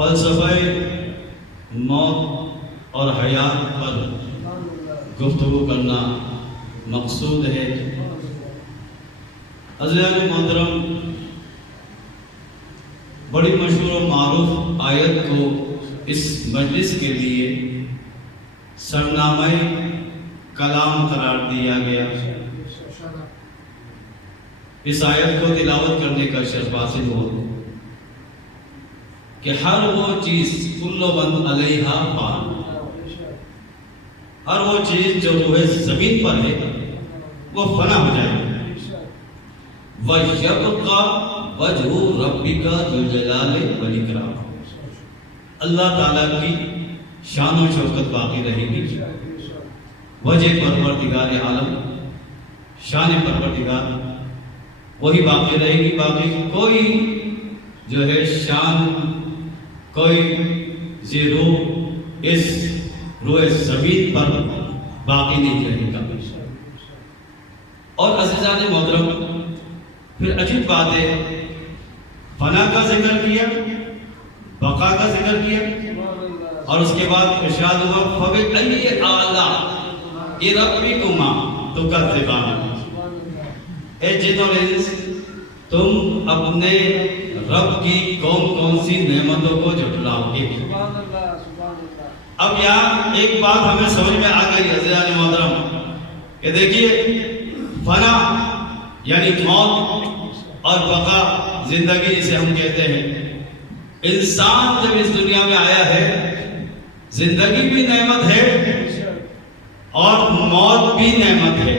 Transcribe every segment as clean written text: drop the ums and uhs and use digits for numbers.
فلسفہ موت اور حیات پر گفتگو کرنا مقصود ہے۔ عزیزان محترم، بڑی مشہور و معروف آیت کو اس مجلس کے لیے سرنامہ کلام قرار دیا گیا۔ اس آیت کو تلاوت کرنے کا شرف حاصل ہوا کہ ہر وہ چیز کل من علیہا فان، ہر وہ چیز جو روح زمین پر ہے وہ فنا ہو جائے گی۔ وَيَبْقَى وَجْهُ رَبِّكَ ذُو الْجَلَالِ وَالْإِكْرَامِ، اللہ تعالیٰ کی شان و شوکت باقی رہے گی، وجہ پروردگار عالم، شان پروردگار وہی باقی رہے گی، باقی کوئی جو ہے شان، کوئی روح اس روح زمین پر باقی نہیں رہے گا۔ اور عزیزان محترم، پھر عجیب بات ہے، فنا کا ذکر کیا، بقا کا ذکر کیا، اور اس کے بعد ارشاد ہوا فَبِأَيِّ آلَاءِ رَبِّكُمَا تُكَذِّبَانِ، اے جن اور انس، تم اپنے رب کی کون کون سی نعمتوں کو جھٹلاؤ گے۔ اب یہاں ایک بات ہمیں سمجھ میں آ گئی عزیزان محترم کہ دیکھیے، فنا یعنی موت اور بقا زندگی جسے ہم کہتے ہیں، انسان جب اس دنیا میں آیا ہے زندگی بھی نعمت ہے اور موت بھی نعمت ہے۔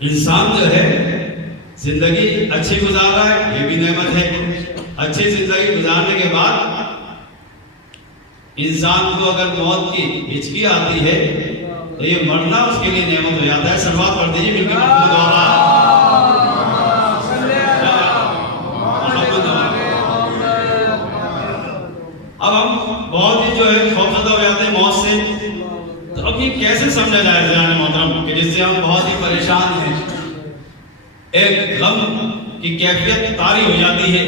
انسان جو ہے زندگی اچھی گزار رہا ہے، یہ بھی نعمت ہے۔ اچھی زندگی گزارنے کے بعد انسان کو اگر موت کی ہچکی آتی ہے تو یہ مرنا اس کے لیے نعمت ہو جاتا ہے۔ سلوات پڑھ دیجیے مل کے محمد اب ہم بہت ہی جو ہے خوفزدہ ہو جاتے ہیں موت سے، تو اب یہ کیسے سمجھا جائے عزیزان محترم کہ جس سے ہم بہت ہی پریشان ہیں، ایک غم کی کیفیت طاری ہو جاتی ہے۔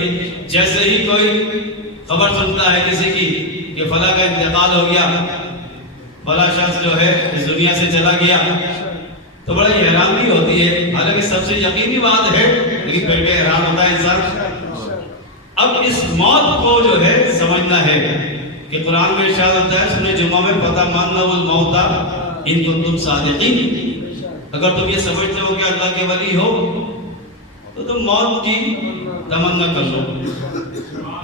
جیسے ہی کوئی خبر سنتا ہے کسی کی کہ فلاں کا انتقال ہو گیا، فلاں شخص جو ہے اس دنیا سے چلا گیا، تو بڑی حیرانی ہوتی ہے، حالانکہ سب سے یقینی بات ہے لیکن پھر بھی حیران ہوتا ہے انسان۔ اب اس موت کو جو ہے سمجھنا ہے کہ قرآن میں ارشاد ہوتا ہے سورہ جمعہ میں فَتَمَنَّوُا الْمَوْتَ إِن كُنتُمْ صَادِقِينَ، اگر تم یہ سمجھتے ہو کہ اللہ کے ولی ہو تو تم موت کی تمنا کر لو۔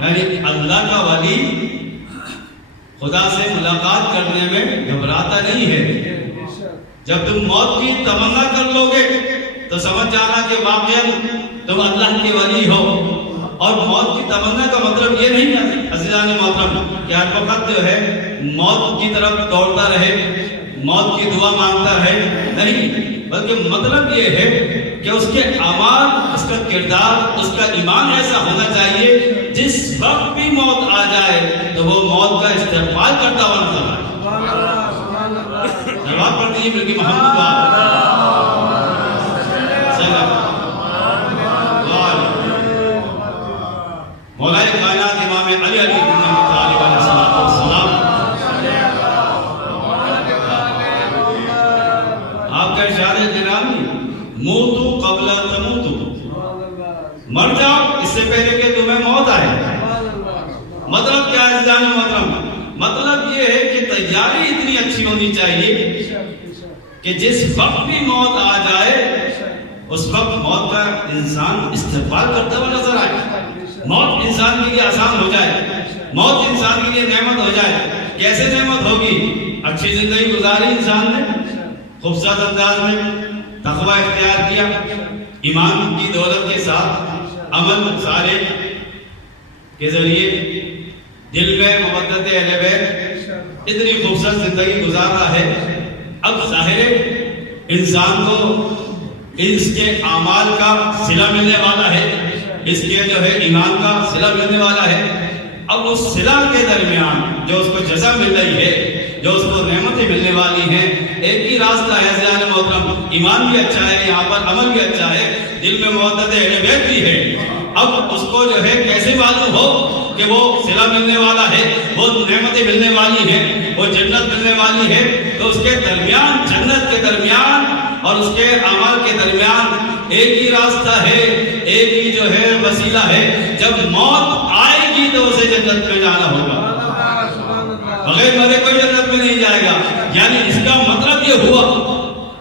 یعنی اللہ کا ولی خدا سے ملاقات کرنے میں گھبراتا نہیں ہے۔ جب تم موت کی تمنا کر لو گے تو سمجھ جانا کہ واقعاً تم اللہ کے ولی ہو۔ اور موت کی تمنا کا مطلب یہ نہیں ہے عزیزان محترم کہ ہر وقت جو ہے موت کی طرف دوڑتا رہے، موت کی دعا مانگتا رہے، نہیں، بلکہ مطلب یہ ہے کہ اس کے اعمال، اس کا کردار، اس کا ایمان ایسا ہونا چاہیے جس وقت بھی موت آ جائے تو وہ موت کا استقبال کرتا ہوا نظر آئے۔ جواب پڑھ دیجیے بلکہ محمد مولا کائنات امام علی علیہ السلام، آپ کا ارشاد ہے جنابی موتو قبل تموتو، مر جاؤ اس سے پہلے کہ تمہیں موت آئے۔ مطلب کیا ہے عزیزان محترم؟ مطلب یہ ہے کہ تیاری اتنی اچھی ہونی چاہیے کہ جس وقت بھی موت آ جائے اس وقت موت کا انسان استقبال کرتا ہوا نظر آئے، موت انسان کے لیے آسان ہو جائے، موت انسان کے لیے نعمت ہو جائے۔ کیسے نعمت ہوگی؟ اچھی زندگی گزاری انسان نے، خوبصورت انداز میں تقوی اختیار کیا، ایمان کی دولت کے ساتھ عمل صالح کے ذریعے دل میں محبت اہل بیت، اتنی خوبصورت زندگی گزار رہا ہے۔ اب ظاہر انسان کو اس کے اعمال کا صلہ ملنے والا ہے، اس کے جو ہے ایمان کا صلہ ملنے والا ہے۔ اب اس صلہ کے درمیان جو اس کو جزا مل رہی ہے جو اس کو نعمتیں ملنے والی ہیں. ایک ہی راستہ ہے عزیزان محترم, ایمان بھی اچھا ہے یہاں پر, عمل بھی اچھا ہے, دل میں محبت اہل بیت بھی ہے. اب اس کو جو ہے کیسے معلوم ہو کہ وہ صلہ ملنے والا ہے, وہ نعمتیں ملنے والی ہیں, وہ جنت ملنے والی ہے؟ تو اس کے درمیان, جنت کے درمیان اور اس کے اعمال کے درمیان ایک ہی راستہ ہے, ایک ہی جو ہے وسیلہ ہے. جب موت آئے گی تو اسے جنت میں جانا ہوگا, بغیر مرے کوئی جنت میں نہیں جائے گا. یعنی اس کا مطلب یہ ہوا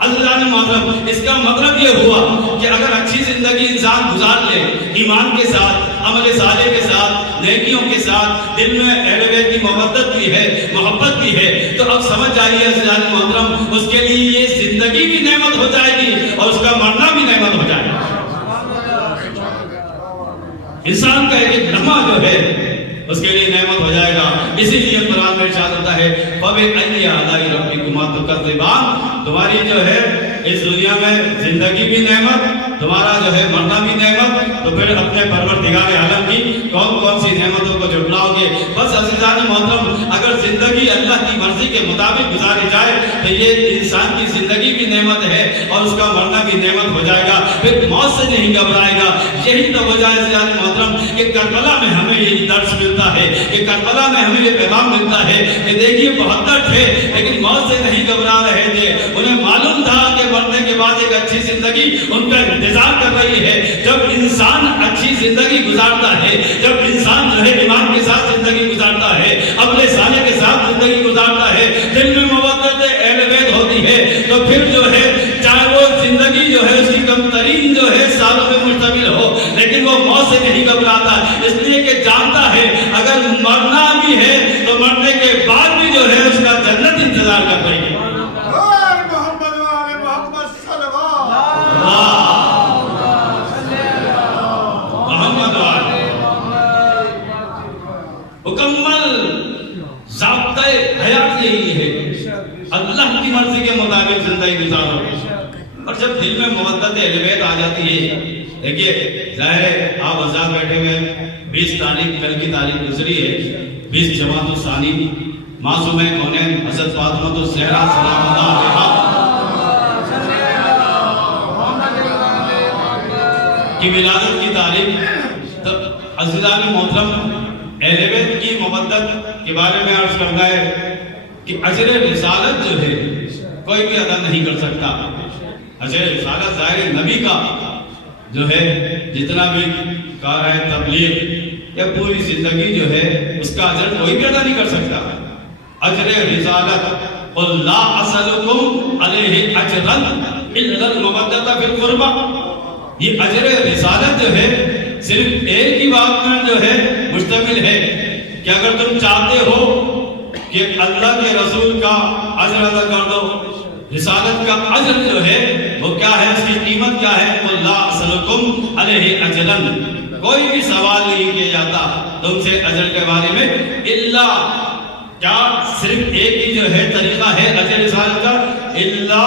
عزیزان محترم, اس کا مطلب یہ ہوا کہ اگر اچھی زندگی انسان گزار لے ایمان کے ساتھ, عمل صالح کے ساتھ, نیکیوں کے ساتھ, دل میں اہل بیت کی محبت بھی ہے, محبت بھی ہے, تو اب سمجھ جائیے عزیزان محترم اس کے لیے یہ زندگی بھی نعمت ہو جائے گی اور اس کا مرنا بھی نعمت ہو جائے گا. انسان کا ایک لمحہ جو ہے اس کے لیے نعمت ہو جائے گا. اسی لیے قرآن میں ارشاد ہوتا ہے فَبِأَيِّ آلَاءِ رَبِّكُمَا تُكَذِّبَانِ, تمہاری جو ہے اس دنیا میں زندگی بھی نعمت, تمہارا جو ہے مرنا بھی نعمت, تو پھر اپنے پروردگار عالم کی کون کون سی نعمتوں کو جھٹلاؤ گے. بس عزیزان محترم اگر زندگی اللہ کی مرضی کے مطابق گزاری جائے تو یہ انسان کی زندگی بھی نعمت ہے اور اس کا مرنا بھی نعمت ہو جائے گا, پھر موت سے نہیں گھبرائے گا. یہی تو وجہ ہے عزیزان محترم کہ کربلا میں ہمیں یہ درس ملتا ہے, کہ کربلا میں ہمیں یہ پیغام ملتا ہے کہ دیکھیے 72 تھے لیکن موت سے نہیں گھبرا رہے تھے. انہیں معلوم تھا کہ مرنے کے بعد ایک اچھی زندگی ان کا انتظار کر رہی ہے. جب انسان اچھی زندگی گزارتا ہے, جب انسان جو ہے ایمان کے ساتھ زندگی گزارتا ہے, عمل صالح کے ساتھ زندگی گزارتا ہے, دل میں محبت اہل بیت ہوتی ہے, تو پھر جو ہے چاہے وہ زندگی جو ہے اس کی کم ترین جو ہے سالوں میں مشتمل ہو, لیکن وہ موت سے نہیں گھبراتا, اس لیے کہ جانتا ہے اگر مرنا بھی ہے تو مرنے کے بعد بھی جو ہے اس کا جنت انتظار کر رہی ہے. مکمل ضابطۂ حیات یہی ہے, اللہ کی مرضی کے مطابق زندگی گزارو. اور جب دل میں محبت اہل بیت آ جاتی ہے, دیکھیے ظاہر ہے آپ آزاد بیٹھے ہوئے, 20 تاریخ کل کی تاریخ گزری ہے, 20 جمادی الثانی, معصومہ کونین حضرت فاطمہ الزہرا سلام اللہ علیہا کی ولادت کی تاریخ. تو عزیزان محترم اہل بیت کی محبت کے بارے میں عرض کرنا ہے کہ اجر رسالت جو ہے کوئی بھی ادا نہیں کر سکتا. اجر رسالت ظاہر نبی کا جو ہے جتنا بھی کار ہے تبلیغ یا پوری زندگی جو ہے اس کا اجر کوئی بھی ادا نہیں کر سکتا. اجر رسالت قل لا اسألکم علیہ اجرا الا المودۃ فی القربى, یہ اجر رسالت جو ہے صرف ایک ہی بات میں جو ہے مشتمل ہے کہ اگر تم چاہتے ہو کہ اللہ کے رسول کا اجر ادا کر دو, رسالت کا اجر جو ہے وہ کیا ہے, اس کی قیمت کیا ہے, قل لا اسألکم علیہ اجرا, کوئی بھی سوال نہیں کیا جاتا تم سے اجر کے بارے میں, الا کیا صرف ایک ہی جو ہے طریقہ ہے اجر رسالت کا, الا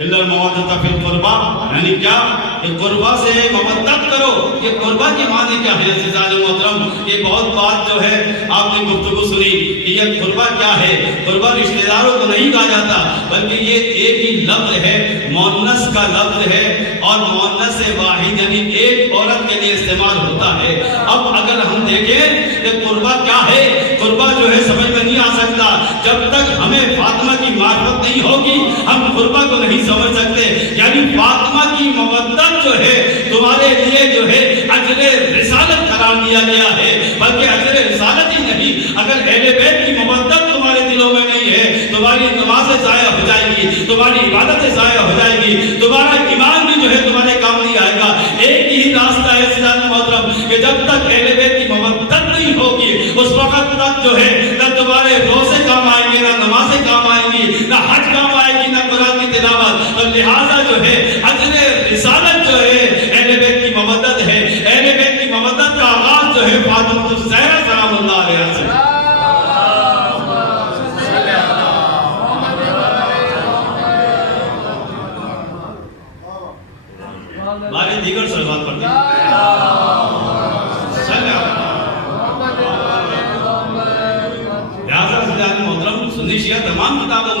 المودۃ فی القربى, یعنی کیا کہ قربہ سے مودت کرو. یہ قربہ کی معنی کیا ہے عزیزان محترم, یہ بہت بات جو ہے آپ نے گفتگو سنی کہ یہ قربہ کیا ہے. قربہ رشتہ داروں کو نہیں کہا جاتا بلکہ یہ ایک ہی لفظ ہے, مؤنث کا لفظ ہے, اور مؤنث واحد یعنی ایک عورت کے لیے استعمال ہوتا ہے. اب اگر ہم دیکھیں کہ قربہ کیا ہے, قربہ جو ہے سمجھ میں نہیں آ سکتا جب تک ہمیں فاطمہ کی معرفت نہیں ہوگی, ہم قربہ کو نہیں سمجھ سکتے. یعنی فاطمہ کی محبت جو ہے تمہارے لیے جو ہے اجر رسالت قرار دیا گیا ہے, بلکہ اجر رسالت ہی نہیں, اگر اہل بیت کی محبت تمہارے دلوں میں نہیں ہے تمہاری نمازیں ضائع ہو جائیں گی, تمہاری عبادتیں ضائع ہو جائیں گی, تمہارا ایمان بھی جو ہے تمہارے کام نہیں آئے گا. ایک ہی راستہ ہے عزیزان محترم کہ جب تک اہل بیت کی محبت نہیں ہوگی اس وقت تک جو ہے نہ تمہارے روزے کام آئیں گے, نہ نمازیں کام آئیں گی, نہ حج کام آئے گی, نہ قرآن کی تلاوت. تو لہٰذا جو ہے اجر رسالت جو ہے اہل بیت کی محبت ہے. اہل بیت کی محبت کا آغاز جو ہے فاطمہ الزہرا سلام اللہ علیہا سے. ہمارے دیگر صلوات پڑھتے ہیں. لہٰذا محترم سنی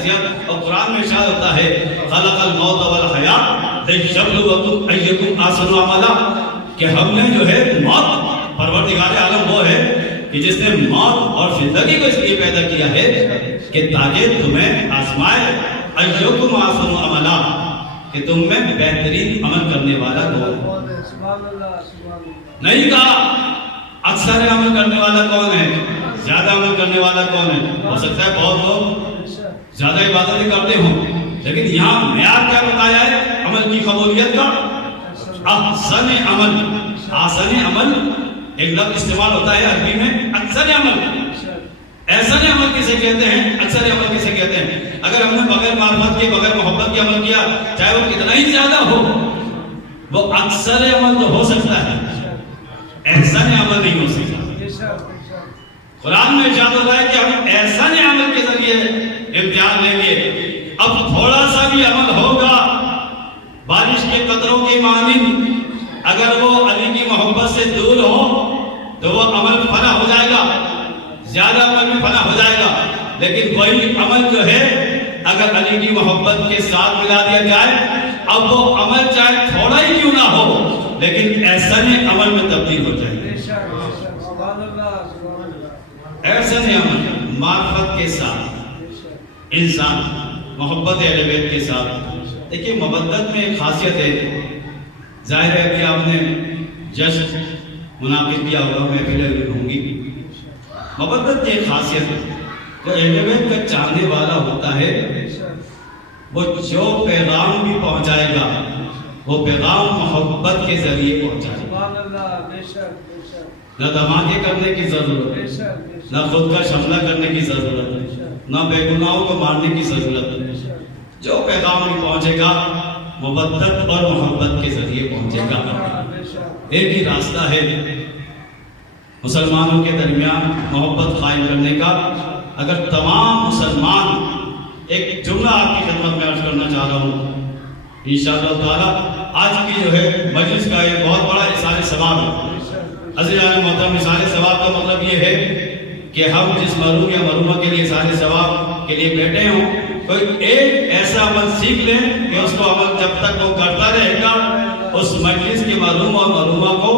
حیثیت. اور قرآن میں ارشاد ہوتا ہے خلق الموت والحیات لیبلوکم ایکم احسن عملا کہ ہم نے جو ہے موت پروردگار عالم وہ ہے کہ جس نے موت اور زندگی کو اس لیے پیدا کیا ہے کہ تاکہ تمہیں آزمائے ایکم احسن عملا کہ تم میں بہترین عمل کرنے والا کون ہے. نہیں کہا اکثر عمل کرنے والا کون ہے, زیادہ عمل کرنے والا کون ہے. ہو سکتا ہے بہت لوگ زیادہ عبادتیں کرتے ہوں, لیکن یہاں معیار کیا بتایا ہے عمل کی قبولیت کا؟ احسن عمل. احسن عمل ایک لفظ استعمال ہوتا ہے عربی میں اکثر عمل. احسن عمل کسے کہتے ہیں, اکثر عمل کسے کہتے ہیں؟ اگر ہم نے بغیر معرفت کے بغیر محبت کے عمل کیا چاہے وہ کتنا ہی زیادہ ہو وہ اکثر عمل تو ہو سکتا ہے, احسن عمل نہیں ہو سکتا. قرآن میں ارشاد ہوتا ہے کہ ہم احسن عمل کے ذریعے امتحان لیں گے. اب تھوڑا سا بھی عمل ہوگا بارش کے قطروں کے مانند, اگر وہ علی کی محبت سے دور ہو تو وہ عمل فنا ہو جائے گا, زیادہ عمل بھی فنا ہو جائے گا. لیکن وہی عمل جو ہے اگر علی کی محبت کے ساتھ ملا دیا جائے, اب وہ عمل چاہے تھوڑا ہی کیوں نہ ہو لیکن احسن عمل میں تبدیل ہو جائے گا. احسن عمل معرفت کے ساتھ انسان محبت اہل بیت کے ساتھ. دیکھیے مودت میں ایک خاصیت ہے, ظاہر ہے کہ آپ نے جشن منعقد کیا ہوگا, محفلیں ہوں گی. مودت کی ایک خاصیت ہے جو اہل بیت کا چاہنے والا ہوتا ہے وہ جو پیغام بھی پہنچائے گا وہ پیغام محبت کے ذریعے پہنچائے گا. نہ دھماکے کرنے کی ضرورت, نہ خود کا شملہ کرنے کی ضرورت, نہ بے گناہوں کو مارنے کی ضرورت. جو پیغام بھی پہنچے گا مودت اور محبت کے ذریعے پہنچے گا. ایک ہی راستہ ہے مسلمانوں کے درمیان محبت قائم کرنے کا. اگر تمام مسلمان, ایک جملہ آپ کی خدمت میں عرض کرنا چاہ رہا ہوں انشاءاللہ تعالی, آج کی جو ہے مجلس کا یہ بہت بڑا اظہار ثواب ہے. عزیزان محترم, اظہار ثواب کا مطلب یہ ہے کہ ہم جس محروم یا محرومہ کے لیے اظہار ثواب کے لیے بیٹھے ہوں کوئی ایک ایسا عمل سیکھ لیں کہ اس کو عمل جب تک وہ کرتا رہے گا اس مجلس کے محروم اور محرومہ کو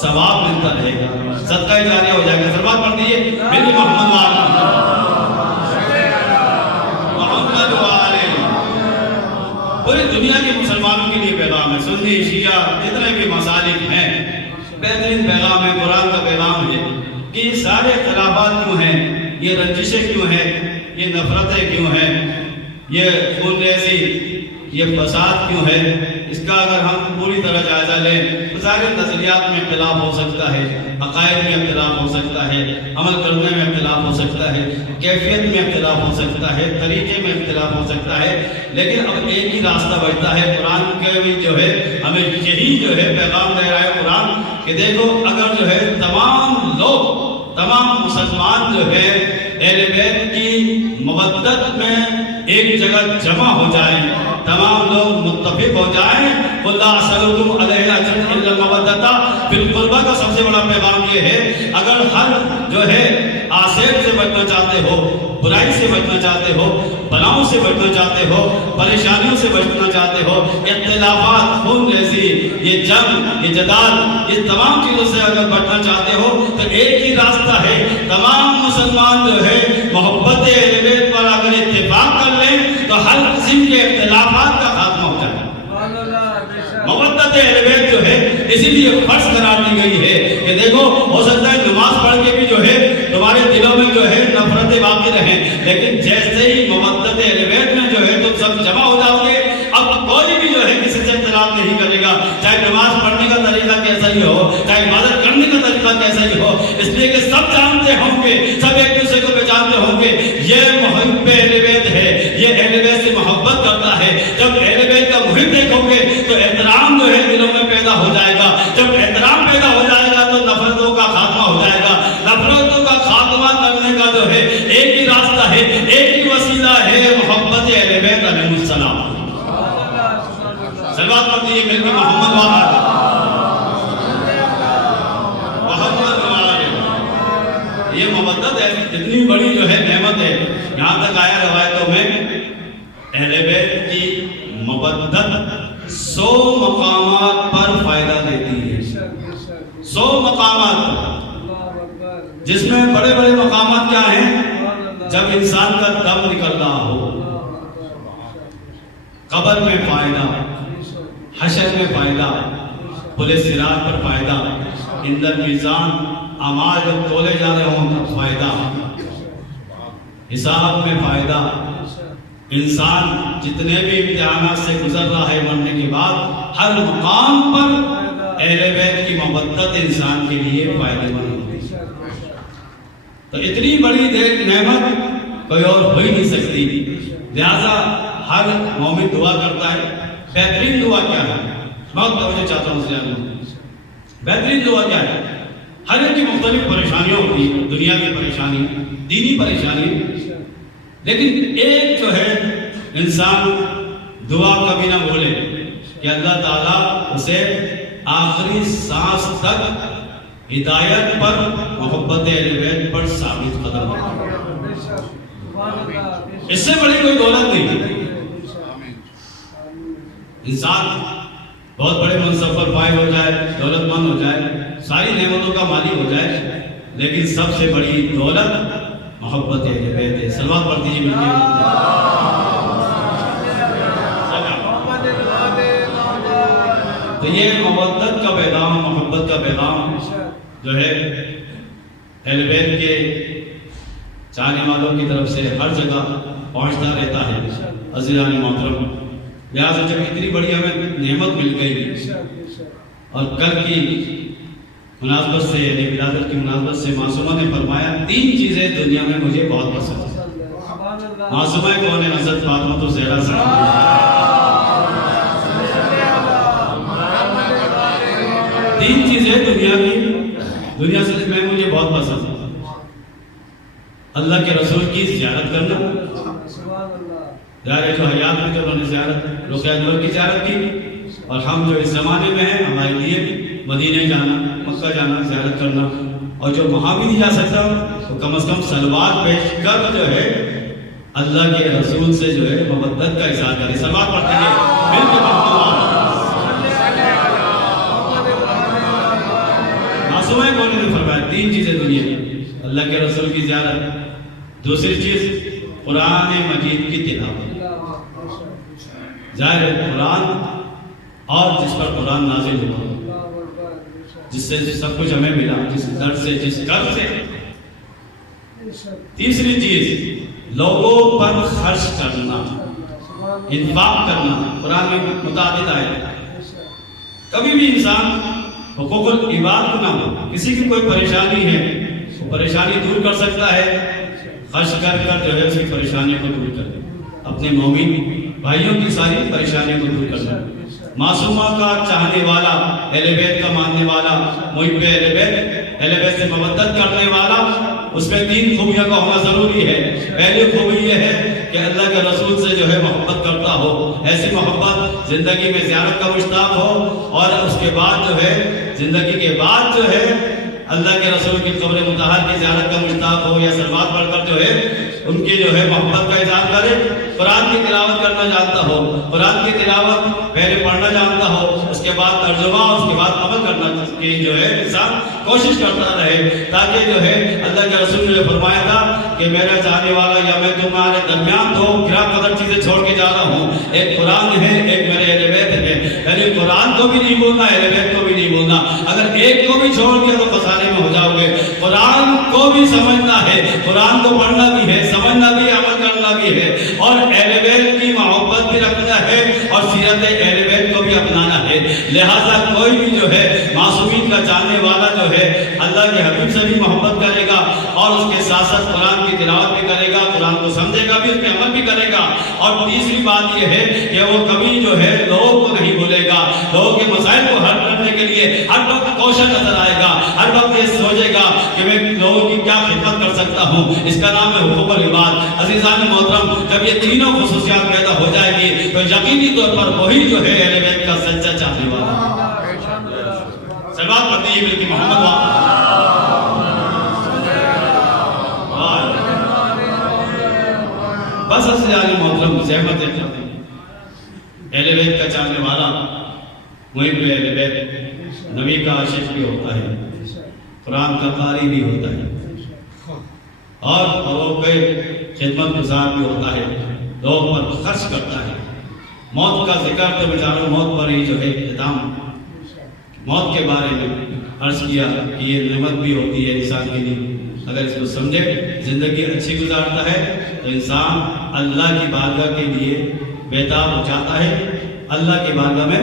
ثواب ملتا رہے گا, صدقہ جاریہ ہو جائے گا. سلوات پڑھ دیجیے میری محمد والے. پوری دنیا کے مسلمانوں کے لیے پیغام ہے, سنی شیعہ جتنے بھی مسالک ہیں بہترین پیغام ہے, قرآن کا پیغام ہے کہ یہ سارے اختلافات کیوں ہیں, یہ رنجشیں کیوں ہیں, یہ نفرتیں کیوں ہیں, یہ خون ریزی, یہ فساد کیوں ہے. اس کا اگر ہم پوری طرح جائزہ لیں تو سارے نظریات میں اختلاف ہو سکتا ہے, عقائد میں اختلاف ہو سکتا ہے, عمل کرنے میں اختلاف ہو سکتا ہے, کیفیت میں اختلاف ہو سکتا ہے, طریقے میں اختلاف ہو سکتا ہے, لیکن اب ایک ہی راستہ بچتا ہے. قرآن کے بھی جو ہے ہمیں یہی جو ہے پیغام دے رہا ہے قرآن کہ دیکھو اگر جو ہے تمام لوگ, تمام مسلمان جو ہے اہل بیت کی مودت میں ایک جگہ جمع ہو جائیں, تمام لوگ متفق ہو جائیں, قُلْ لَا أَسْأَلُكُمْ عَلَيْهِ أَجْرًا إِلَّا الْمَوَدَّةَ فِي الْقُرْبَى کا سب سے بڑا پیغام یہ ہے اگر ہر جو ہے آسیب سے بچنا چاہتے ہو, برائی سے بچنا چاہتے ہو, بلاؤں سے بچنا چاہتے ہو, پریشانیوں سے بچنا چاہتے ہو, اختلافات, خون ریزی, یہ جنگ, یہ جدال, یہ تمام چیزوں سے اگر بچنا چاہتے ہو تو ایک ہی راستہ ہے, تمام مسلمان جو ہے محبت اہل بیت پر اگر اتفاق کر لیں تو ہر قسم کے اختلافات کا خاتمہ ہو جائے. مودت اہل بیت جو ہے اسی لیے فرض قرار دی گئی ہے کہ دیکھو ہو سکتا ہے نماز پڑھ کے بھی جو ہے تمہارے دلوں میں جو ہے نفرتیں باقی رہیں, لیکن جیسے ہی مودت اہل بیت میں جو ہے تم سب جمع ہو جاؤ گے اب کوئی بھی جو ہے کسی سے اختلاف نہیں کرے گا, چاہے نماز پڑھنے کا طریقہ کیسا ہی ہو, چاہے عبادت کرنے کا طریقہ کیسا ہی ہو, اس لیے کہ سب جانتے ہوں گے, سب ایک دوسرے کو پہچانتے ہوں گے یہ محب اہل بیت ہے, یہ اہل بیت سے محبت کرتا ہے. جب اہل بیت کا محب دیکھو گے تو احترام جو ہے دلوں میں پیدا ہو جائے گا, جب احترام پیدا ہو جائے گا تو نفرتوں کا خاتمہ ہو جائے گا. نفرتوں کا خاتمہ کرنے کا جو ہے ایک ہی راستہ ہے, ایک ہی وسیلہ ہے, محبت اہل بیت علیہ السلام. صلوات پڑھ دیجیے مل کے محمد والے. یہ مودت اتنی بڑی جو ہے نعمت ہے, یہاں تک آیا روایتوں میں 100 مقامات پر فائدہ دیتی ہے، 100 مقامات، جس میں بڑے بڑے مقامات کیا ہیں؟ جب انسان کا دم نکل رہا ہو، قبر میں فائدہ، حشر میں فائدہ، پل صراط پر فائدہ، اندر میزان اعمال جب تولے جا رہے ہوں تب فائدہ، حساب میں فائدہ، انسان جتنے بھی امتحانات سے گزر رہا ہے مرنے کے بعد ہر مقام پر اہل بیت کی محبت انسان کے لیے فائدہ مند ہوتی ہے۔ تو اتنی بڑی نعمت کوئی اور ہو ہی نہیں سکتی، لہذا ہر مومن دعا کرتا ہے۔ بہترین دعا کیا ہے؟ بہت توجہ چاہتا ہوں بہترین دعا کیا ہے؟ ہر ایک کی مختلف پریشانیاں ہوتی ہیں، دنیا کی پریشانی، دینی پریشانی، لیکن ایک جو ہے انسان دعا کبھی نہ بھولے کہ اللہ تعالیٰ اسے آخری سانس تک ہدایت پر، محبت اہل بیت پر ثابت قدم رکھے۔ اس سے بڑی کوئی دولت نہیں۔ انسان بہت بڑے منصب پر فائز ہو جائے، دولت مند ہو جائے، ساری نعمتوں کا مالک ہو جائے، لیکن سب سے بڑی دولت محبت اہل بیت ہے۔ صلوات پڑھ دیجیے مل کے۔ تو یہ محبت کا پیغام، محبت کا پیغام جو ہے اہل بیت کے چاہنے والوں کی طرف سے ہر جگہ پہنچتا رہتا ہے۔ عزیزان محترم، لہٰذا جب اتنی بڑی ہمیں نعمت مل گئی اور کل کی مناسبت سے، یعنی ولادت کی مناسبت سے معصومہ نے فرمایا 3 چیزیں دنیا میں مجھے بہت پسند ہیں۔ معصومہ کون ہے؟ حضرت فاطمہ الزہرا صاحب۔ 3 چیزیں دنیا سے میں مجھے بہت پسند ہیں۔ اللہ کے رسول کی زیارت کرنا، جو حیات میں جو انہوں نے زیارت رقیہ انور کی زیارت کی، اور ہم جو اس زمانے میں ہیں ہمارے لیے مدینہ جانا، مکہ جانا، زیارت کرنا، اور جو وہاں بھی نہیں جا سکتا تو کم از کم صلوات پیش کر جو ہے اللہ کے رسول سے جو ہے محبت کا اظہار کرے۔ صلوات پڑھتے ہیں مل کے معصومہ کون نے فرمایا 3 چیزیں دنیا میں، اللہ کے رسول کی زیارت، دوسری چیز قرآن مجید کی تلاوت، ظاہر قرآن اور جس پر قرآن نازل ہوا، جس سے سب کچھ ہمیں ملا، جس در سے، جس کر سے۔ تیسری چیز لوگوں پر خرچ کرنا، انفاق کرنا۔ قرآن میں متعدد آئے، کبھی بھی انسان حقوق العباد کو نہ ہو، کسی کی کوئی پریشانی ہے وہ پریشانی دور کر سکتا ہے، خرچ کر جو ہے اس کی پریشانیوں کو دور کر دے، اپنے مومن بھائیوں کی ساری پریشانیوں کو دور کرنا۔ معصومہ کا چاہنے والا، اہل بیت کا ماننے والا، محب اہل بیت سے محبت کرنے والا، اس میں 3 خوبیوں کا ہونا ضروری ہے۔ پہلی خوبی یہ ہے کہ اللہ کے رسول سے جو ہے محبت کرتا ہو، ایسی محبت زندگی میں زیارت کا مشتاق ہو، اور اس کے بعد جو ہے زندگی کے بعد جو ہے اللہ کے رسول کی قبر مطہر کی زیارت کا مشتاق ہو، یا صلوات پڑھ کر جو ہے ان کی جو ہے محبت کا اظہار کرے۔ قرآن کی تلاوت کرنا جانتا ہو، قرآن کی تلاوت پہلے پڑھنا جانتا ہو، اس کے بعد ترجمہ، اس کے بعد عمل کرنا کی جو ہے انسان کوشش کرتا رہے، تاکہ جو ہے اللہ کے رسول نے فرمایا تھا کہ میرا چاہنے والا یا میں تمہارے درمیان 2 گرا قدر چیزیں چھوڑ کے جا رہا ہوں، ایک قرآن ہے، ایک میرے اہل بیت ہے۔ یعنی قرآن کو بھی نہیں بولنا، اہل بیت کو بھی نہیں بولنا۔ اگر ایک کو بھی چھوڑ دیا تو خسارے میں ہو جاؤ گے۔ قرآن کو بھی سمجھنا ہے، قرآن کو پڑھنا بھی ہے، سمجھنا بھی، عمل کرنا بھی ہے، اور اہل بیت کی محبت بھی رکھنا ہے، اور سیرت اہل بیت کو بھی اپنانا ہے۔ لہٰذا کوئی بھی جو ہے معصومین کا جاننے والا جو ہے اللہ کے حبیب سے بھی محبت کرے گا، اور اس کے ساتھ ساتھ قرآن کی تلاوت بھی کرے گا، قرآن کو سمجھے گا بھی، اس پہ عمل بھی کرے گا۔ اور تیسری بات یہ ہے کہ وہ کبھی جو ہے لوگوں کو نہیں بھولے گا، لوگوں کے مسائل کو حل کرنے کے لیے ہر وقت کوشش نظر آئے گا، ہر وقت یہ سوچے گا کہ میں لوگوں کی کیا خدمت کر سکتا ہوں۔ اس کا نام ہے حقوق العباد۔ عزیزان محترم، جب یہ تینوں خصوصیات پیدا ہو جائے گی تو یقینی طور پر وہی جو ہے اہل بیت کا سچا چاہنے والا۔ صلوات پڑھتے ہیں مل کے محمد بس عزیزان محترم، زحمت اہل بیت کا چاہنے والا وہیں پہ نبی کا عاشق بھی ہوتا ہے، قرآن کا قاری بھی ہوتا ہے، اور وہ خدمت گزار بھی ہوتا ہے، لوگوں پر خرچ کرتا ہے۔ موت کا ذکر تو بیچاروں موت پر ہی جو ہے اختتام موت کے بارے میں عرض کیا کہ یہ نعمت بھی ہوتی ہے انسان کے لیے، اگر اس کو سمجھے زندگی اچھی گزارتا ہے تو انسان اللہ کی بارگاہ کے لیے بیتاب ہو جاتا ہے، اللہ کی بارگاہ میں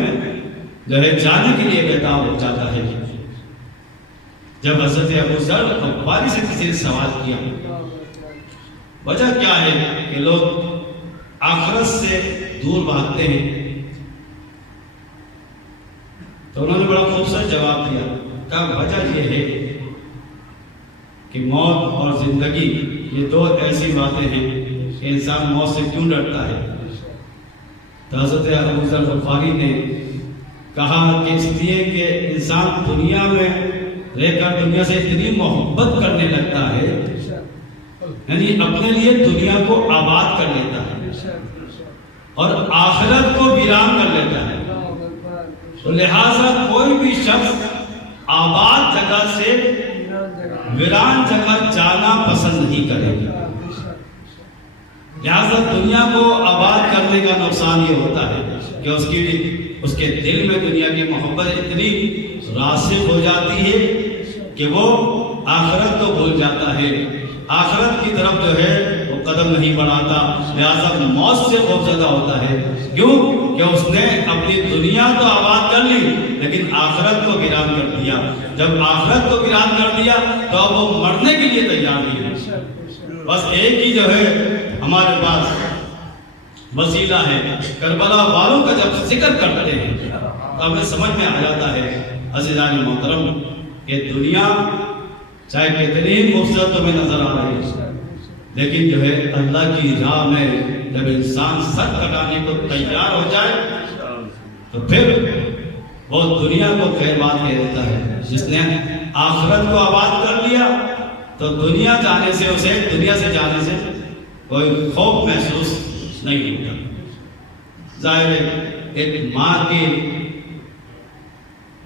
جو ہے جانے کے لیے بیتاب ہو جاتا ہے۔ جب حضرت ابو ذر غفاری سے کسی نے سوال کیا وجہ کیا ہے کہ لوگ آخرت سے دور بھاگتے ہیں، تو انہوں نے بڑا خوبصورت جواب دیا، کہا وجہ یہ ہے کہ موت اور زندگی یہ دو ایسی باتیں ہیں کہ انسان موت سے کیوں ڈرتا ہے؟ تو حضرت ابو ذر غفاری نے کہا کہ اس لیے کہ انسان دنیا میں رہ کر دنیا سے اتنی محبت کرنے لگتا ہے، یعنی اپنے لیے دنیا کو آباد کر لیتا ہے اور آخرت کو ویران کر لیتا ہے، تو لہٰذا کوئی بھی شخص آباد جگہ سے ویران جگہ جانا پسند نہیں کرے گا۔ لہٰذا دنیا کو آباد کرنے کا نقصان یہ ہوتا ہے کہ اس کے دل میں دنیا کی محبت اتنی راسخ ہو جاتی ہے کہ وہ آخرت کو بھول جاتا ہے، آخرت کی طرف جو ہے وہ قدم نہیں بڑھاتا، لہٰذا موت سے خوفزدہ ہوتا ہے۔ کیوں کہ اس نے اپنی دنیا تو آباد کر لی لیکن آخرت کو ویران کر دیا۔ جب آخرت کو ویران کر دیا تو اب وہ مرنے کے لیے تیار نہیں ہے۔ بس ایک ہی جو ہے ہمارے پاس وسیلہ ہے، کربلا والوں کا جب ذکر کرتے ہیں تو ہمیں سمجھ میں آ جاتا ہے عزیزان محترم کہ دنیا چاہے کتنی خوبصورت تمہیں نظر آ رہی ہے لیکن جو ہے اللہ کی راہ میں جب انسان سر کٹانے کو تیار ہو جائے تو پھر وہ دنیا کو خیر بات کہہ دیتا ہے۔ جس نے آخرت کو آباد کر لیا تو دنیا جانے سے اسے دنیا سے جانے سے کوئی خوف محسوس نہیں ہوتا۔ ظاہر ہے ایک ماں کی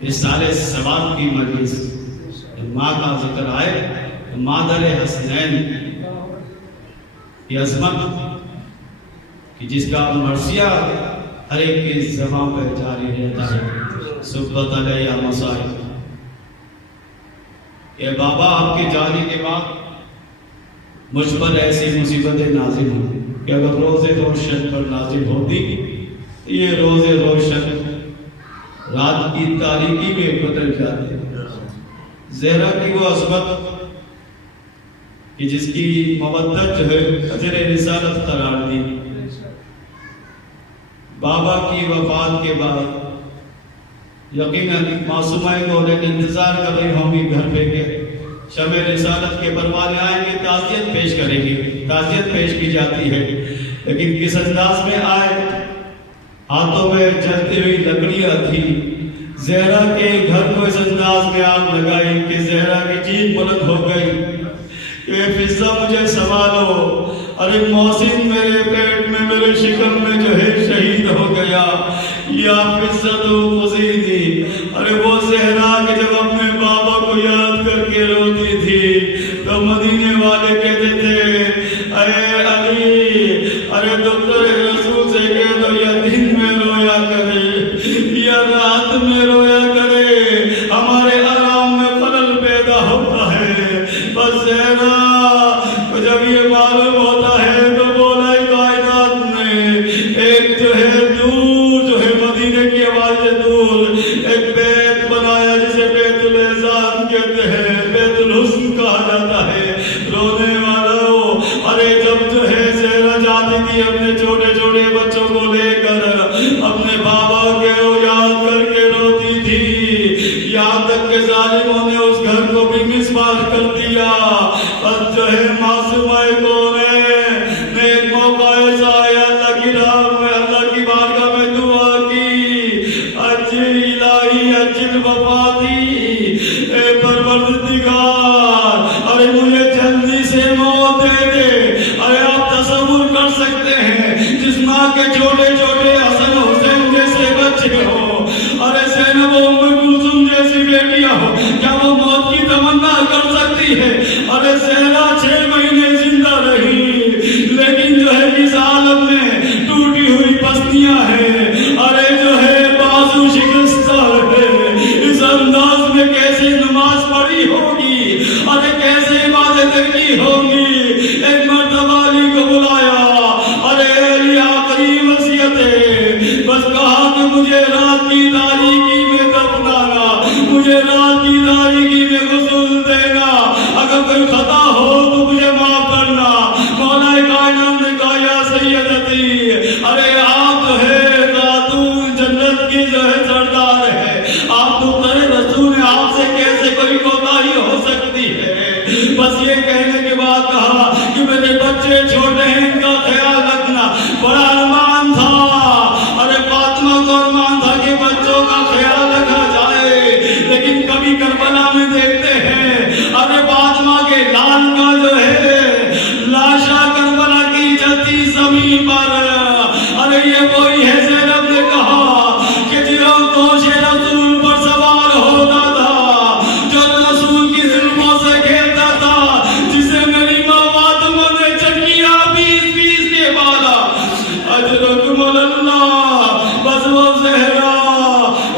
اس سال ثواب کی مجلس ماں کا ذکر آئے، مادر حسنین کی عظمت کہ جس کا مرثیہ ہر ایک کی زبان پہ جاری رہتا ہے، صحبت علیہ مسائل۔ کہ بابا آپ کے جانے کے بعد مجھ پر ایسی مصیبتیں نازل ہوئی کہ اگر روز روشن پر نازل ہوتی یہ روز روشن رات کی تاریکی میں بدل جاتے۔ زہرا کی وہ عظمت کہ جس کی مودت جو ہے اجر رسالت قرار دی، بابا کی وفات کے بعد یقیناً معصومہ کو لیکن انتظار کر رہی ہوں گی گھر پہ کہ شمع رسالت کے پروانے آئیں گے، تعزیت پیش کریں گے، تعزیت پیش کی جاتی ہے، لیکن کس انداز میں آئے؟ ہاتھوں میں جلتی ہوئی لکڑیاں تھی، زہرا کے گھر کو اس انداز میں آگ لگائی کہ زہرا کی چیخ بلند ہو گئی کہ فضہ مجھے سنبھالو، ارے محسن میرے پیٹ میں میرے شکم میں جو ہے شہید ہو گیا، یا فضہ تو مزیدی۔ ارے وہ زہرا کہ جب اپنے بابا کو یاد کر کے روتی تھی تو مدینے والے کہتے تھے اے علی، ارے دکتر رسول سے کہہ دو یا دن میں رویا کرے یا رات میں رویا کرے، ہمارے آرام میں خلل پیدا ہوتا ہے۔ بس زہرا کو جب یہ معلوم ہوتا ہے تو بولا کائنات میں ایک جو ہے دور جو ہے مدینے کی آواز سے دور ایک بیت بنایا جسے بیت الاحزان کہتے ہیں، بیت الحسن کہا جاتا ہے، رونے والوں۔ ارے جب جو ہے زہرا جاتی تھی اپنے چھوٹے چھوٹے بچوں کو لے کر اپنے بابا کے یاد کر کے روتی تھی، یہاں تک کہ ظالموں نے اس گھر کو بھی مسمار کر دیا۔ بس جو ہے معصومہ کو نے ایک موقع ایسا آیا اللہ کی راہ میں اللہ کی بارگاہ میں دعا کی، اجل الہی اجل وفاتی، اے پروردگار ارے مجھے جلدی سے موت دے دے۔ ارے آپ تصور کر سکتے ہیں جس ماں کے چھوٹے چھوٹے حسن حسین جیسے بچے ہو، ارے کرتی ہے. ارے زہرا 6 مہینے زندہ رہی لیکن جو ہے اس عالم میں ٹوٹی ہوئی پستیاں ہیں. ارے جو ہے بازو شکستہ ہے. اس انداز میں کیسے نماز پڑھی ہوگی, ارے کیسے عبادتیں کی ہوں گی. ایک مرتبہ علی کو بلایا, ارے علی آخری وصیت ہے, بس کہا کہ مجھے رات کی تاریکی میں دفنانا, مجھے رات کی تاریکی میں غسل دینا, اگر کوئی خطا ہو تو مجھے معاف کرنا. مولا کائنات نے کہا یا سیدتی, ارے آپ جو ہے خاتون جنت کی جو ہے سردار ہے, آپ تو کرے رسول ہیں, آپ سے کیسے کوئی کوتاہی ہو سکتی ہے. بس یہ کہنے کے بعد کہا کہ میرے بچے چھوٹے ہیں, ان کا خیال رکھنا. بڑا ارمان تھا, ارے فاطمہ کو ارمان تھا کہ بچوں کا خیال رکھا جائے, لیکن کبھی کربلا میں دیکھتے ہیں ارے فاطمہ کے لال کا جو ہے لاشا کربلا کی جلتی زمین پر. ارے یہ وہی ہے, زینب نے کہا کہ جو گوشے رسول پر سوار ہوتا تھا, جو رسول کی ظلموں سے کھیلتا تھا, جسے میری ماں فاطمہ نے چکیاں پیس کے بالا. اجرکم اللہ, بس وہ زہرا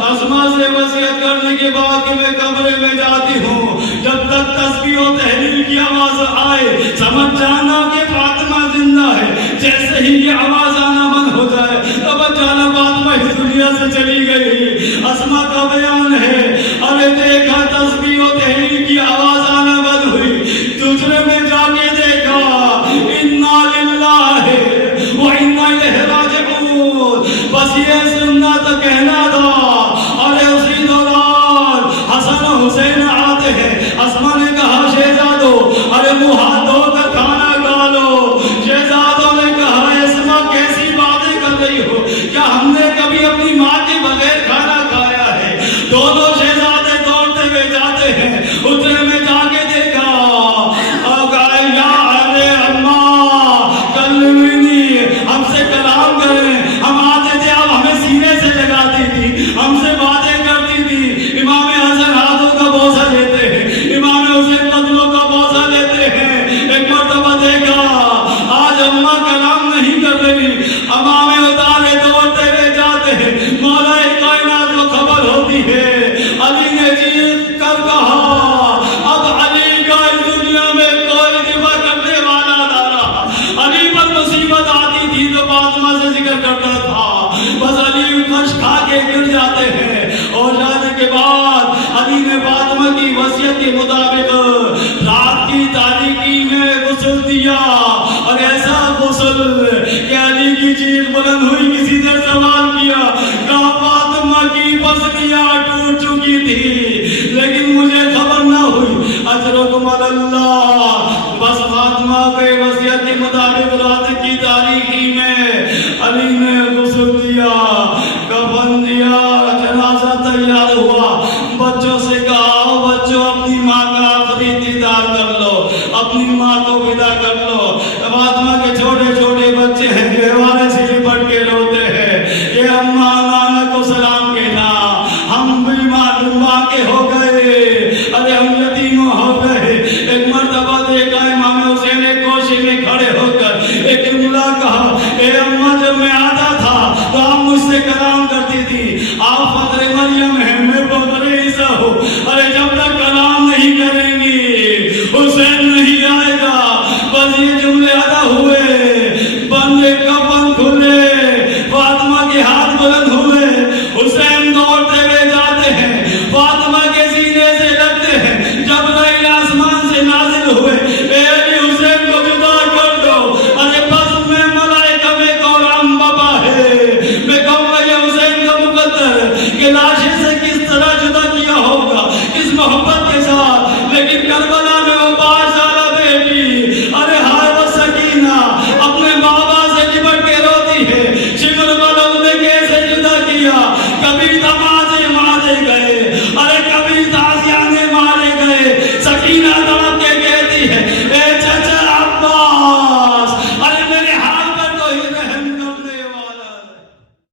اسما سے وصیت کرنے کے بعد کہ میں کمرے میں جاتی ہوں, جب تک تسبیح و تحلیل کی آواز آئے سمجھ جانا کہ فاطمہ زندہ ہے. جیسے ہی یہ آواز آنا بند ہو جائے سمجھ جانا فاطمہ اس دنیا سے چلی گئی. اسما کا بیان ہے, ارے دیکھا تسبیح و تحلیل کی آواز آنا بند ہوئی, دوسرے میں جا کے دیکھا انا للہ و انا الیہ راجعون. بس یہ سننا تو کہنا تھا. ارے اسی دوران حسن و حسین آتے ہیں. اسما نے کہا شہزادو, ارے منہ ہاتھ دھو کر کھانا کھا لو. شہزادوں نے کہا اسما کیسی باتیں کر رہی ہو, کیا ہم نے کبھی اپنی ماں کے بغیر کھانا کھایا ہے. دونوں شہزادے دوڑتے ہوئے جاتے ہیں, اتنے میں جا کے دیکھا یا ارے اماں کلمنی, ہم سے کلام کریں. ہم آتے تھے, آپ ہمیں سینے سے لگاتی تھی, ہم سے باتیں کرتی تھی. امام حسن ہاتھوں کا بوسہ لیتے ہیں, امام حسین قدموں کا بوسہ لیتے ہیں. ایک مرتبہ دیکھا آج اماں کلام نہیں کر رہی, امام اتارے دوڑتے ہوئے جاتے ہیں. مولا کائنات کو خبر ہوتی ہے. علی نے جیت کر کہا اب علی کا اس دنیا میں کوئی دفاع کرنے والا نہ رہا. علی پر مصیبت آتی تھی تو فاطمہ سے ذکر کرتا تھا, بس علی فرش کھا کے گر جاتے ہیں. اور شادی کے بعد علی نے فاطمہ کی وصیت کے مطابق رات کی تاریکی میں غسل دیا, اور ایسا غسل کہ علی کی چیخ بلند ہوئی. کسی نے سوال کیا, کہا فاطمہ کی پسلیاں ٹوٹ چکی تھی لیکن مجھے خبر نہ ہوئی. اجرکم اللہ, بس فاطمہ کے وصیت کے مطابق رات کی تاریکی میں علی نے غسل دیا, کفن دیا, جنازہ تیار ہوا. بچوں سے کہا بچوں اپنی ماں کا آخری دیدار کر لو, اپنی ماں کو ودا کر لو. فاطمہ کے چھوٹے چھوٹے بچے ہیں, دیوانے سے لپٹ کے روتے ہیں کہ اماں نانا کو سلام کہنا, ہم بیمار ماں کے ہو گئے, ارے ہم یتیم ہو گئے. ایک مرتبہ دیکھا امام حسین ایک گوشے میں کھڑے ہو کر ایک جملہ کہا, اے اماں جب میں آتا تھا تو آپ مجھ سے کلام کرتی تھی, آپ فخر مریم ہیں, میں فخر عیسیٰ ہوں. ارے جب تک کلام نہیں کریں گی حسین نہیں آئے گا. بس یہ جملے ادا ہوئے, بندے کفن کھلے, فاطمہ کے ہاتھ بلند ہوئے. حسین دوڑتے ہوئے جاتے ہیں, فاطمہ کے سینے سے لگتے ہیں. جبرائیل آسمان سے نازل ہوئے, اے علی حسین کو جدا کر دو. ارے بس میں ملائکہ میں کورام بابا ہے, میں کہوں گا یہ حسین کا مقدر کہ لاش